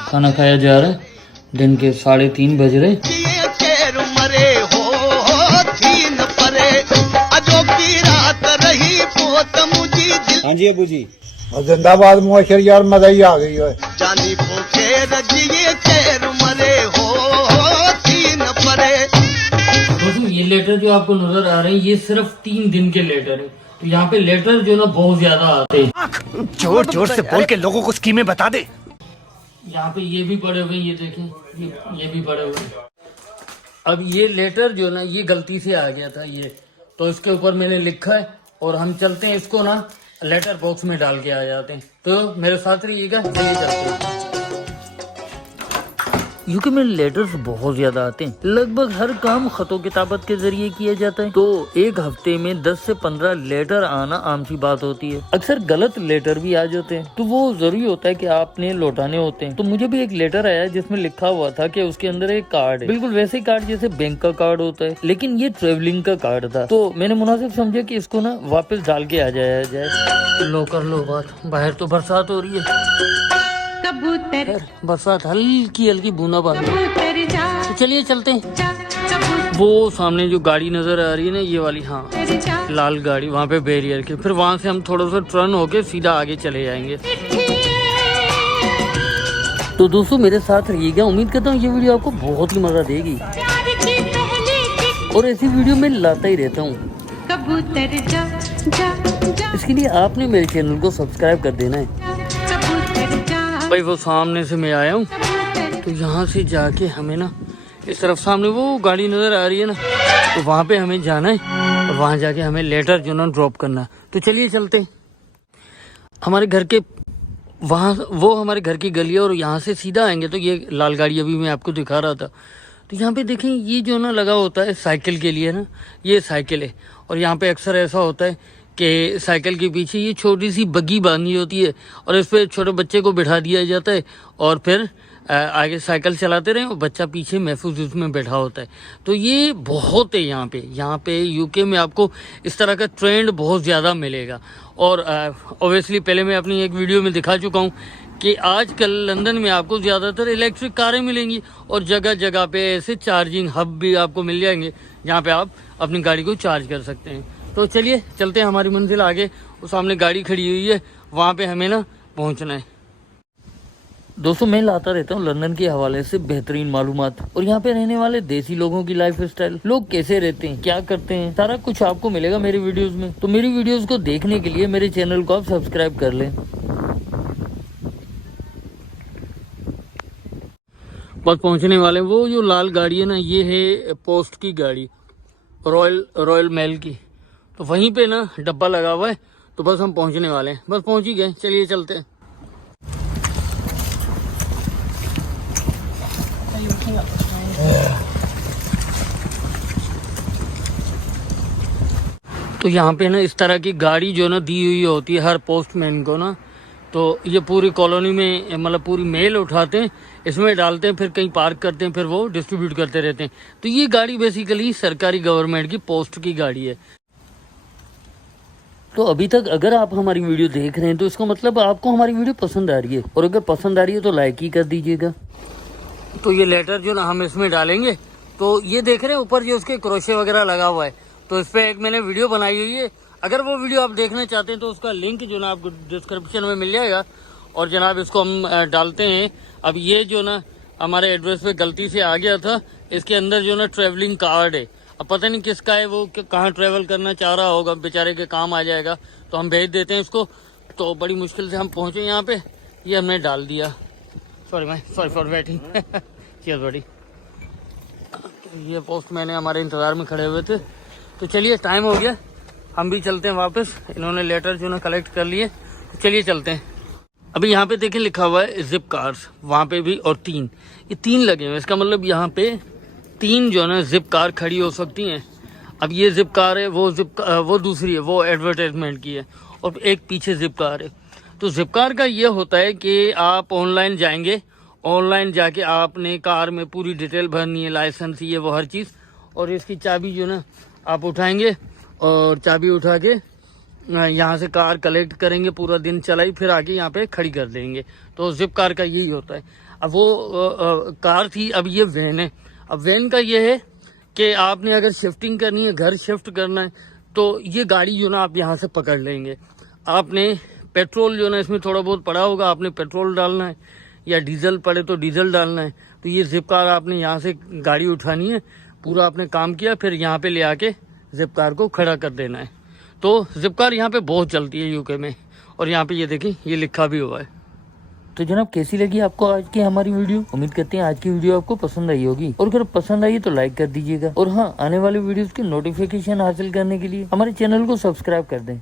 खाना खाया जा रहा है। दिन के 3:30 बज रहे। हाँ जी अबू जी, जिंदाबाद मुआशर यार, मजा ही आ गई है। दोस्तों ये लेटर जो आपको नजर आ रहे हैं ये सिर्फ 3 दिन के लेटर है। तो यहाँ पे लेटर जो ना बहुत ज्यादा आते हैं। जोर जोर से बोल के लोगों को स्कीमें बता दे। यहाँ पे ये भी पड़े हुए, ये देखें, ये भी पड़े हुए। अब ये लेटर जो ना ये गलती से आ गया था ये, तो इसके ऊपर मैंने लिखा है और हम चलते हैं इसको ना लेटर बॉक्स में डाल के आ जाते हैं। तो मेरे साथ रहिएगा, चलिए चलते हैं। यूके में लेटर्स बहुत ज्यादा आते हैं। लगभग हर काम खतों किताबत के जरिए किया जाता है। तो एक हफ्ते में 10 से 15 लेटर आना आम सी बात होती है। अक्सर गलत लेटर भी आ जाते हैं, तो वो जरूरी होता है कि आपने लौटाने होते हैं। तो मुझे भी एक लेटर आया जिसमें लिखा हुआ था कि उसके अंदर एक कार्ड है, बिल्कुल वैसे कार्ड जैसे बैंक का कार्ड होता है, लेकिन ये ट्रेवलिंग का कार्ड था। तो मैंने मुनासिब समझा कि इसको ना वापस डाल के आ जाया जाए। लो कर लो बात। बाहर तो बरसात हो रही है, बरसात हल्की हल्की बूंदाबांदी। तो चलिए चलते हैं। वो सामने जो गाड़ी नजर आ रही है ना ये वाली, हाँ लाल गाड़ी, वहाँ पे बैरियर के, फिर वहाँ से हम थोड़ा सा टर्न होके सीधा आगे चले जाएंगे। तो दोस्तों मेरे साथ रहिएगा, उम्मीद करता हूँ ये वीडियो आपको बहुत ही मजा देगी और ऐसी वीडियो मैं लाता ही रहता हूँ। इसके लिए आपने मेरे चैनल को सब्सक्राइब कर देना है। भाई वो सामने से मैं आया हूँ, तो यहाँ से जाके हमें ना इस तरफ सामने वो गाड़ी नजर आ रही है ना, तो वहाँ पे हमें जाना है और वहाँ जाके हमें लेटर जो ना ड्रॉप करना है। तो चलिए चलते हैं। हमारे घर के वहाँ, वो हमारे घर की गली है और यहाँ से सीधा आएंगे तो ये लाल गाड़ी अभी मैं आपको दिखा रहा था। तो यहाँ पे देखें ये जो ना लगा होता है साइकिल के लिए ना, ये साइकिल है। और यहाँ पे अक्सर ऐसा होता है कि साइकिल के पीछे ये छोटी सी बग्गी बांधी होती है और इस पर छोटे बच्चे को बिठा दिया जाता है और फिर आगे साइकिल चलाते रहे और बच्चा पीछे महफूज उसमें बैठा होता है। तो ये बहुत है यहाँ पे यूके में आपको इस तरह का ट्रेंड बहुत ज़्यादा मिलेगा। और ऑब्वियसली पहले मैं अपनी एक वीडियो में दिखा चुका हूँ कि आजकल लंदन में आपको ज़्यादातर इलेक्ट्रिक कारें मिलेंगी और जगह जगह पे ऐसे चार्जिंग हब भी आपको मिल जाएंगे जहाँ पे आप अपनी गाड़ी को चार्ज कर सकते हैं। तो चलिए चलते हैं, हमारी मंजिल आगे वो सामने गाड़ी खड़ी हुई है, वहाँ पे हमें ना पहुँचना है। दोस्तों मैं लाता रहता हूँ लंदन के हवाले से बेहतरीन मालूमात और यहाँ पे रहने वाले देसी लोगों की लाइफ स्टाइल, लोग कैसे रहते हैं, क्या करते हैं, सारा कुछ आपको मिलेगा मेरी वीडियोस में। तो मेरी वीडियोस को देखने के लिए मेरे चैनल को आप सब्सक्राइब कर लें। बस पहुँचने वाले। वो जो लाल गाड़ी है ना ये है पोस्ट की गाड़ी, रॉयल मेल की। तो वहीं पे ना डब्बा लगा हुआ है, तो बस हम पहुंचने वाले हैं, बस पहुंच ही गए। चलिए चलते हैं। तो यहाँ पे ना इस तरह की गाड़ी जो ना दी हुई होती है हर पोस्टमैन को ना, तो ये पूरी कॉलोनी में मतलब पूरी मेल उठाते हैं, इसमें डालते हैं, फिर कहीं पार्क करते हैं, फिर वो डिस्ट्रीब्यूट करते रहते हैं। तो ये गाड़ी बेसिकली सरकारी गवर्नमेंट की पोस्ट की गाड़ी है। तो अभी तक अगर आप हमारी वीडियो देख रहे हैं तो इसका मतलब आपको हमारी वीडियो पसंद आ रही है, और अगर पसंद आ रही है तो लाइक ही कर दीजिएगा। तो ये लेटर जो ना हम इसमें डालेंगे। तो ये देख रहे हैं ऊपर जो उसके क्रोशे वगैरह लगा हुआ है, तो इस पर एक मैंने वीडियो बनाई हुई है। अगर वो वीडियो आप देखना चाहते हैं तो उसका लिंक जो ना आपको डिस्क्रिप्शन में मिल जाएगा। और जनाब इसको हम डालते हैं। अब ये जो ना हमारे एड्रेस पे गलती से आ गया था, इसके अंदर जो ना ट्रेवलिंग कार्ड है। अब पता नहीं किसका है, वो कहाँ ट्रेवल करना चाह रहा होगा, बेचारे के काम आ जाएगा, तो हम भेज देते हैं इसको। तो बड़ी मुश्किल से हम पहुँचे यहाँ पे, ये हमने डाल दिया। Sorry for waiting. चीज़ बड़ी, ये पोस्ट मैंने हमारे इंतज़ार में खड़े हुए थे। तो चलिए टाइम हो गया, हम भी चलते हैं वापस। इन्होंने लेटर जो ना कलेक्ट कर लिए, तो चलिए चलते हैं। अभी यहाँ पे देखें लिखा हुआ है जिप कार्स, वहाँ पे भी, और 3 ये 3 लगे हुए। इसका मतलब यहाँ पे 3 जो है ना जिप कार खड़ी हो सकती हैं। अब ये जिप कार है, वो दूसरी है, वो एडवर्टाइजमेंट की है, और एक पीछे जिप कार है। तो जिप कार का ये होता है कि आप ऑनलाइन जाएंगे, ऑनलाइन जाके आपने कार में पूरी डिटेल भरनी है, लाइसेंस ये वो हर चीज़, और इसकी चाबी जो ना आप उठाएंगे और चाबी उठा के यहाँ से कार कलेक्ट करेंगे, पूरा दिन चलाई, फिर आके यहाँ पे खड़ी कर देंगे। तो जिप कार का यही होता है। अब वो कार थी, अब ये वैन है। अब वैन का ये है कि आपने अगर शिफ्टिंग करनी है, घर शिफ्ट करना है, तो ये गाड़ी जो ना आप यहाँ से पकड़ लेंगे। आपने पेट्रोल जो ना इसमें थोड़ा बहुत पड़ा होगा, आपने पेट्रोल डालना है, या डीजल पड़े तो डीजल डालना है। तो ये जिप कार आपने यहाँ से गाड़ी उठानी है, पूरा आपने काम किया, फिर यहाँ पे ले आके जिप कार को खड़ा कर देना है। तो जिप कार यहाँ पे बहुत चलती है यूके में। और यहाँ पे ये देखिए, ये लिखा भी हुआ है। तो जनाब, कैसी लगी आपको आज की हमारी वीडियो? उम्मीद करते हैं आज की वीडियो आपको पसंद आई होगी, और अगर पसंद आई तो लाइक कर दीजिएगा। और हाँ, आने वाले वीडियोस की नोटिफिकेशन हासिल करने के लिए हमारे चैनल को सब्सक्राइब कर दें।